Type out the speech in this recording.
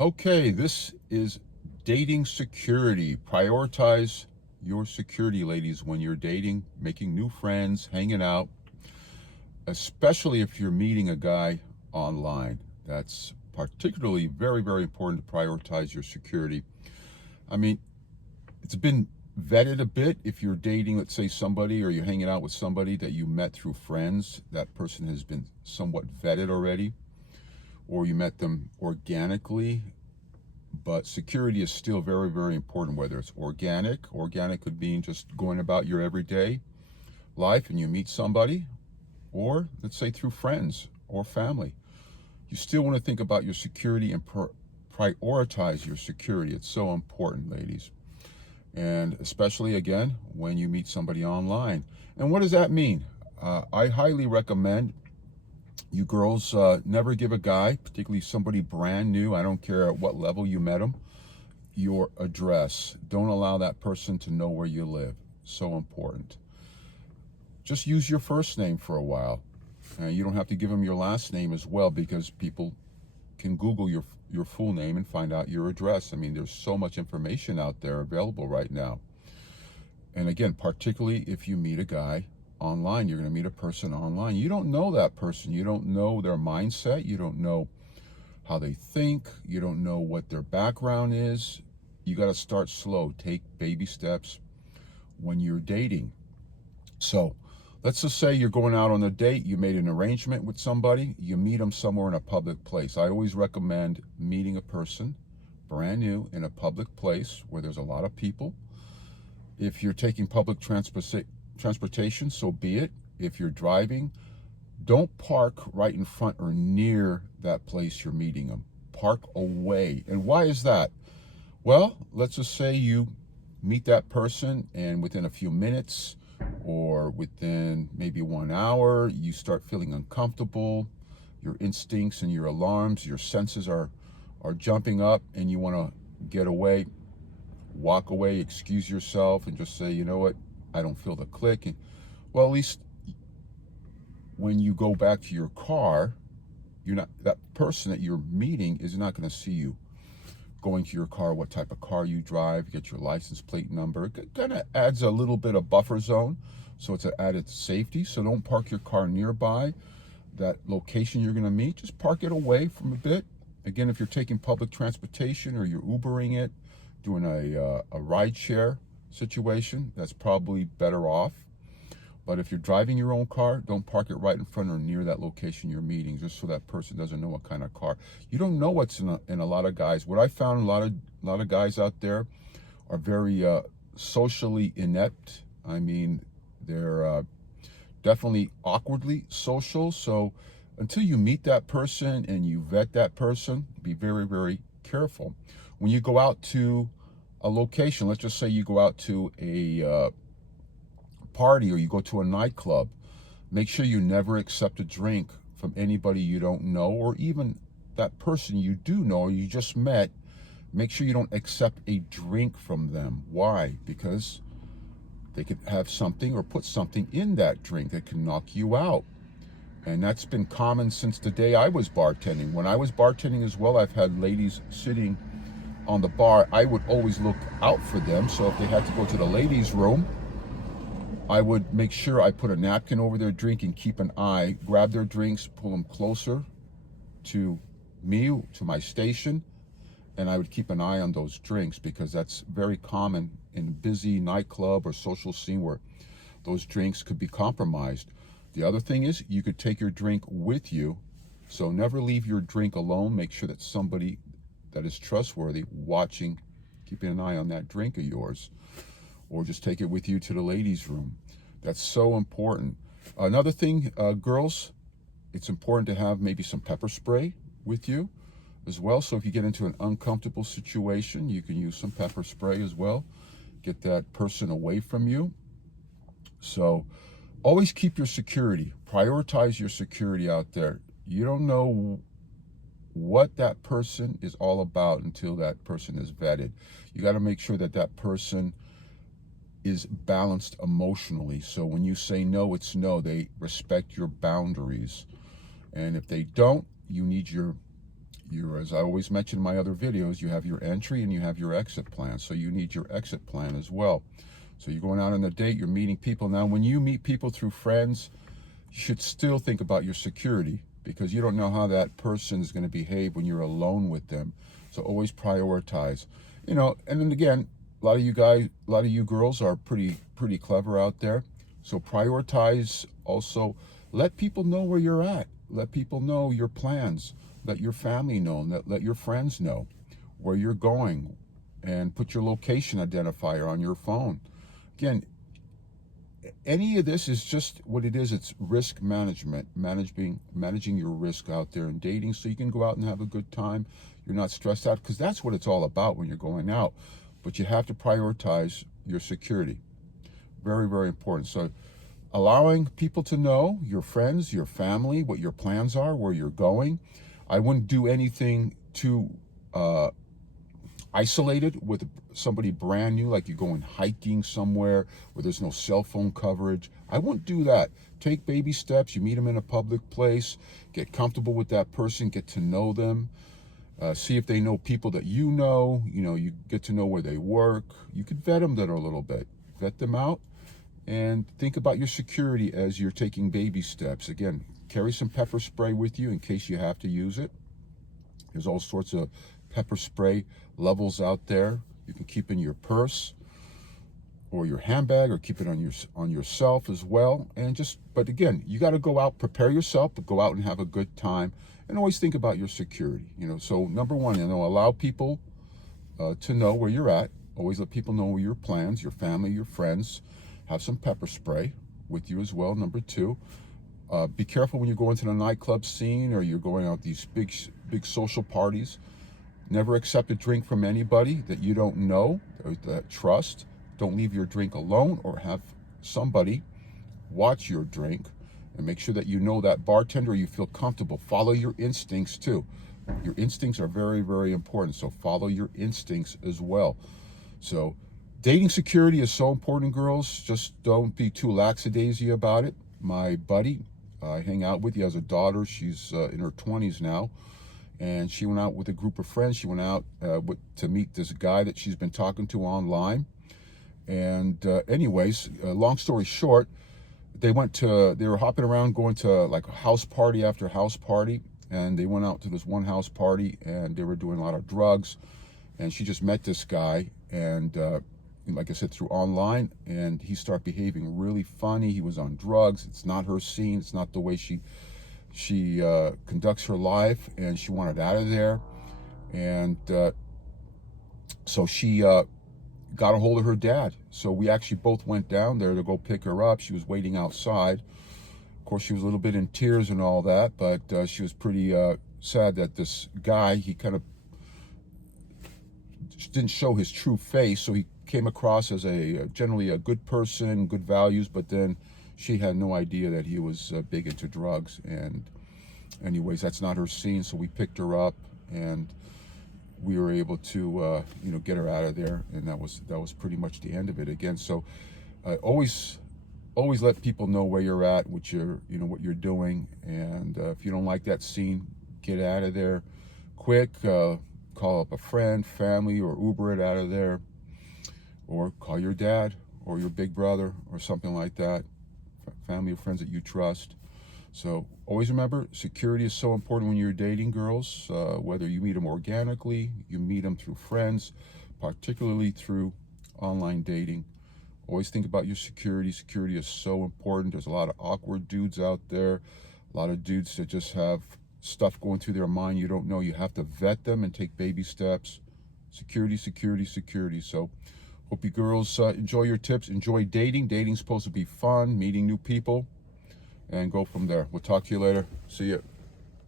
Okay, this is dating security. Prioritize your security, ladies, when you're dating, making new friends, hanging out, especially if you're meeting a guy online. That's particularly very, very important to prioritize your security. I mean, it's been vetted a bit if you're dating, let's say, somebody, or you're hanging out with somebody that you met through friends. That person has been somewhat vetted already, or you met them organically. But security is still very, very important, whether it's organic. Organic could mean just going about your everyday life and you meet somebody, or let's say through friends or family. You still want to think about your security and prioritize your security. It's so important, ladies. And especially, again, when you meet somebody online. And what does that mean? I highly recommend you girls never give a guy, particularly somebody brand new, I don't care at what level you met him, your address. Don't allow that person to know where you live. So important. Just use your first name for a while. You don't have to give them your last name as well, because people can Google your full name and find out your address. I mean, there's so much information out there available right now. And again, particularly if you meet a guy online, you're going to meet a person online. You don't know that person. You don't know their mindset. You don't know how they think. You don't know what their background is. You got to start slow. Take baby steps when you're dating. So let's just say you're going out on a date. You made an arrangement with somebody. You meet them somewhere in a public place. I always recommend meeting a person brand new in a public place where there's a lot of people. If you're taking public transportation, so be it. If you're driving, don't park right in front or near that place you're meeting them. Park away. And why is that? Well, let's just say you meet that person and within a few minutes or within maybe 1 hour, you start feeling uncomfortable. Your instincts and your alarms, your senses are jumping up and you want to get away. Walk away, excuse yourself, and just say, you know what, I don't feel the click. And, well, at least when you go back to your car, you're not, that person that you're meeting is not going to see you going to your car, what type of car you drive, get your license plate number. It kind of adds a little bit of buffer zone, so it's an added safety. So don't park your car nearby that location you're going to meet. Just park it away from a bit. Again, if you're taking public transportation or you're Ubering it, doing a ride share situation, that's probably better off. But if you're driving your own car, don't park it right in front or near that location you're meeting, just so that person doesn't know what kind of car. You don't know what's in a lot of guys. What I found, a lot of guys out there are very socially inept. I mean, they're definitely awkwardly social. So until you meet that person and you vet that person, be very, very careful. When you go out to a location, let's just say you go out to a party or you go to a nightclub, make sure you never accept a drink from anybody you don't know, or even that person you do know or you just met. Make sure you don't accept a drink from them. Why? Because they could have something or put something in that drink that can knock you out. And that's been common since the day I was bartending. When I was bartending as well, I've had ladies sitting on the bar. I would always look out for them. So if they had to go to the ladies' room, I would make sure I put a napkin over their drink and keep an eye, grab their drinks, pull them closer to me, to my station, and I would keep an eye on those drinks, because that's very common in a busy nightclub or social scene where those drinks could be compromised. The other thing is you could take your drink with you, so never leave your drink alone. Make sure that somebody that is trustworthy watching, keeping an eye on that drink of yours, or just take it with you to the ladies' room. That's so important. Another thing, girls, it's important to have maybe some pepper spray with you as well. So if you get into an uncomfortable situation, you can use some pepper spray as well. Get that person away from you. So always keep your security. Prioritize your security out there. You don't know what that person is all about until that person is vetted. You got to make sure that that person is balanced emotionally. So when you say no, it's no. They respect your boundaries. And if they don't, you need your As I always mention in my other videos, you have your entry and you have your exit plan. So you need your exit plan as well. So you're going out on a date, you're meeting people. Now, when you meet people through friends, you should still think about your security, because you don't know how that person is going to behave when you're alone with them. So always prioritize. And then again, a lot of you guys, a lot of you girls are pretty clever out there. So prioritize also. Let people know where you're at. Let people know your plans. Let your family know, and let your friends know where you're going, and put your location identifier on your phone. Again, any of this is just what it is. It's risk management, managing your risk out there in dating, so you can go out and have a good time. You're not stressed out, because that's what it's all about when you're going out. But you have to prioritize your security. Very, very important. So allowing people to know, your friends, your family, what your plans are, where you're going. I wouldn't do anything too isolated with somebody brand new, like you're going hiking somewhere where there's no cell phone coverage. I wouldn't do that. Take baby steps. You meet them in a public place, get comfortable with that person, get to know them, see if they know people that you get to know where they work. You could vet them a little bit, vet them out, and think about your security as you're taking baby steps. Again, carry some pepper spray with you in case you have to use it. There's all sorts of pepper spray levels out there. You can keep in your purse or your handbag, or keep it on yourself as well. But again, you got to go out, prepare yourself, but go out and have a good time, and always think about your security. So number one, allow people to know where you're at. Always let people know your plans, your family, your friends. Have some pepper spray with you as well. Number two, be careful when you go into the nightclub scene, or you're going out these big social parties. Never accept a drink from anybody that you don't know or that trust. Don't leave your drink alone, or have somebody watch your drink, and make sure that you know that bartender, you feel comfortable. Follow your instincts too. Your instincts are very, very important. So follow your instincts as well. So dating security is so important, girls. Just don't be too lackadaisy about it. My buddy I hang out with, he has a daughter. She's in her 20s now. And she went out with a group of friends. She went out to meet this guy that she's been talking to online. And anyways, long story short, they were hopping around, going to like a house party after house party. And they went out to this one house party, and they were doing a lot of drugs. And she just met this guy, and like I said, through online, and he started behaving really funny. He was on drugs. It's not her scene. It's not the way she conducts her life, and she wanted out of there. And so she got a hold of her dad. So we actually both went down there to go pick her up. She was waiting outside. Of course, she was a little bit in tears and all that, but she was pretty sad that this guy, he kind of didn't show his true face. So he came across as generally a good person, good values, but then she had no idea that he was big into drugs. And anyways, that's not her scene. So we picked her up, and we were able to get her out of there, and that was pretty much the end of it. Again, so always let people know where you're at, what you're doing, and if you don't like that scene, get out of there quick. Call up a friend, family, or Uber it out of there, or call your dad or your big brother or something like that, family or friends that you trust. So always remember, security is so important when you're dating, girls, whether you meet them organically, you meet them through friends, particularly through online dating. Always think about your security. Security is so important. There's a lot of awkward dudes out there, a lot of dudes that just have stuff going through their mind you don't know. You have to vet them and take baby steps. Security, security, security. So hope you girls enjoy your tips, enjoy dating. Dating's supposed to be fun, meeting new people, and go from there. We'll talk to you later. See ya.